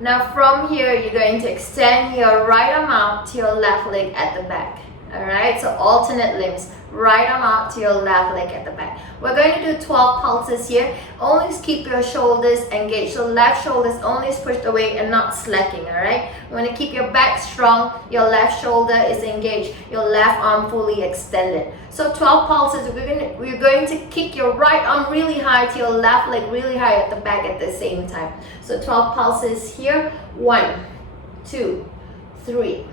Now from here, you're going to extend your right arm out to your left leg at the back. Alright, so alternate limbs. Right arm out to your left leg at the back. We're going to do 12 pulses here. Always keep your shoulders engaged. So left shoulder is always pushed away and not slacking, alright? You want to keep your back strong. Your left shoulder is engaged. Your left arm fully extended. So 12 pulses, we're going to kick your right arm really high to your left leg really high at the back at the same time. So 12 pulses here. 1, 2, 3,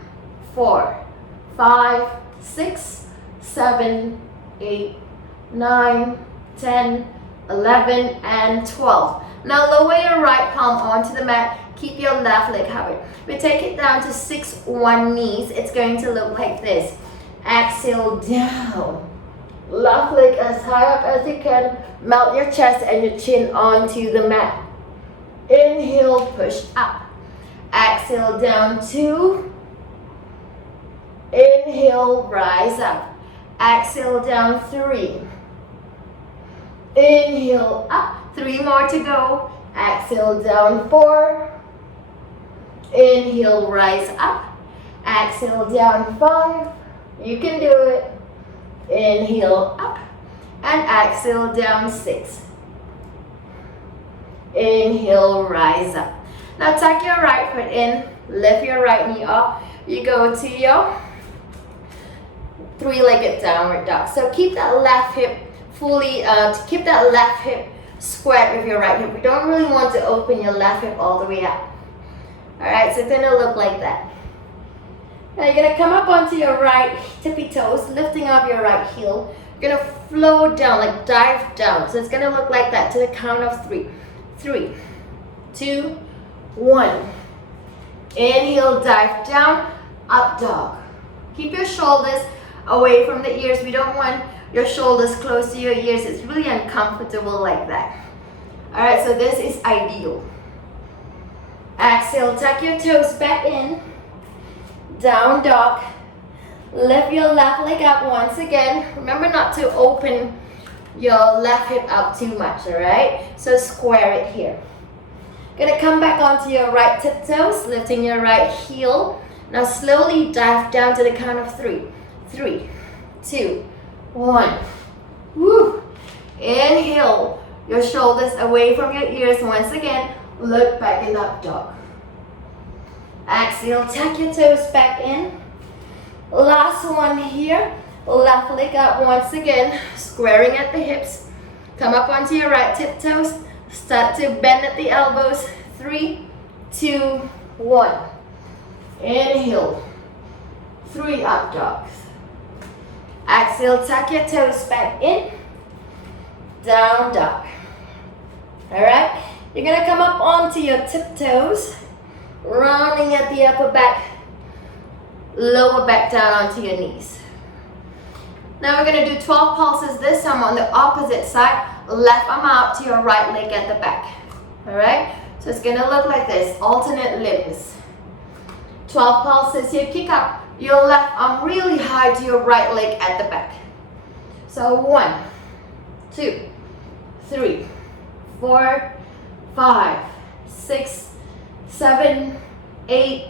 4, 5, 6, 7, 8, 9, 10, 11, and 12. Now lower your right palm onto the mat. Keep your left leg covered. We take it down to 6-1 knees. It's going to look like this. Exhale down. Left leg as high up as you can. Melt your chest and your chin onto the mat. Inhale, push up. Exhale down 2. Inhale, rise up. Exhale down 3. Inhale up. 3 more to go. Exhale down 4. Inhale, rise up. Exhale down 5. You can do it. Inhale up. And exhale down 6. Inhale, rise up. Now tuck your right foot in. Lift your right knee up. You go to your 3-legged downward dog. So keep that left hip fully, keep that left hip squared with your right hip. We don't really want to open your left hip all the way up. Alright, so it's going to look like that. Now you're going to come up onto your right tippy toes, lifting up your right heel. You're going to flow down, like dive down. So it's going to look like that to the count of 3. 3, 2, 1. Inhale, dive down, up dog. Keep your shoulders away from the ears. We don't want your shoulders close to your ears. It's really uncomfortable like that. Alright, so this is ideal. Exhale, tuck your toes back in. Down dog. Lift your left leg up once again. Remember not to open your left hip up too much, alright? So square it here. Gonna come back onto your right tiptoes, lifting your right heel. Now slowly dive down to the count of 3. 3, 2, 1. Woo! Inhale, your shoulders away from your ears once again. Look back in up dog. Exhale, tuck your toes back in. Last one here. Left leg up once again, squaring at the hips. Come up onto your right tiptoes. Start to bend at the elbows. 3, 2, 1. Inhale. 3 up dogs. Exhale, tuck your toes back in. Down dog. Alright, you're going to come up onto your tiptoes, rounding at the upper back, lower back down onto your knees. Now we're going to do 12 pulses this time on the opposite side. Left arm out to your right leg at the back. Alright, so it's going to look like this, alternate limbs. 12 pulses here, kick up your left arm really high to your right leg at the back. So 1, 2, 3, 4, 5, 6, 7, 8,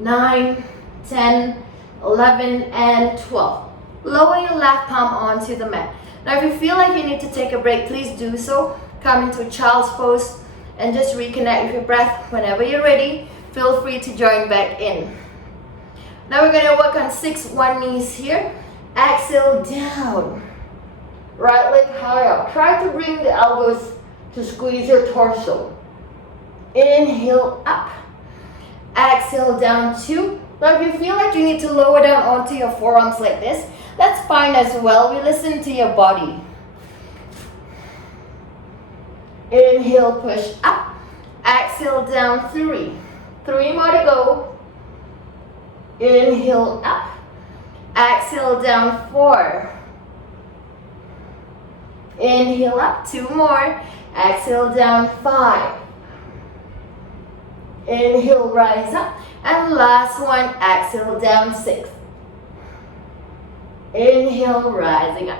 9, 10, 11, and 12. Lower your left palm onto the mat. Now if you feel like you need to take a break, please do so. Come into a child's pose and just reconnect with your breath. Whenever you're ready, feel free to join back in. Now we're going to work on 6-1 knees here. Exhale down. Right leg high up. Try to bring the elbows to squeeze your torso. Inhale up. Exhale down 2. Now if you feel like you need to lower down onto your forearms like this, that's fine as well. We listen to your body. Inhale, push up. Exhale down 3. 3 more to go. Inhale up. Exhale down 4. Inhale up, 2 more. Exhale down 5. Inhale, rise up. And last one, exhale down 6. Inhale, rising up.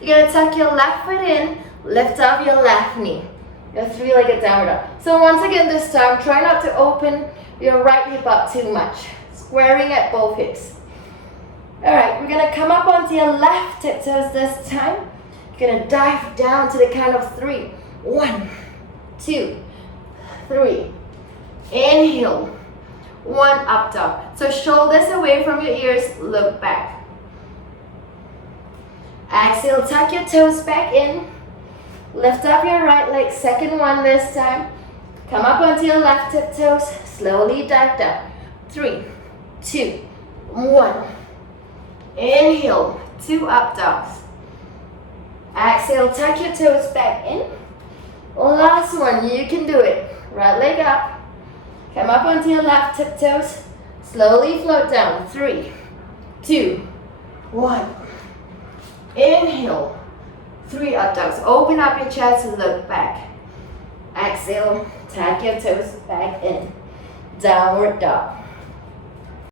You're going to tuck your left foot in, lift up your left knee. your three-legged downward dog. So once again this time, try not to open your right hip up too much. Squaring at both hips. Alright, we're going to come up onto your left tiptoes this time. You're going to dive down to the count of 3. 1, 2, 3. Inhale. 1 up dog. So shoulders away from your ears, look back. Exhale, tuck your toes back in. Lift up your right leg, second one this time. Come up onto your left tiptoes, slowly dive down. 3, 2, 1. Inhale, 2 up dogs. Exhale, tuck your toes back in. Last one, you can do it. Right leg up. Come up onto your left tiptoes. Slowly float down. 3, 2, 1. Inhale. 3 up dogs. Open up your chest and look back. Exhale, tuck your toes back in. Downward dog.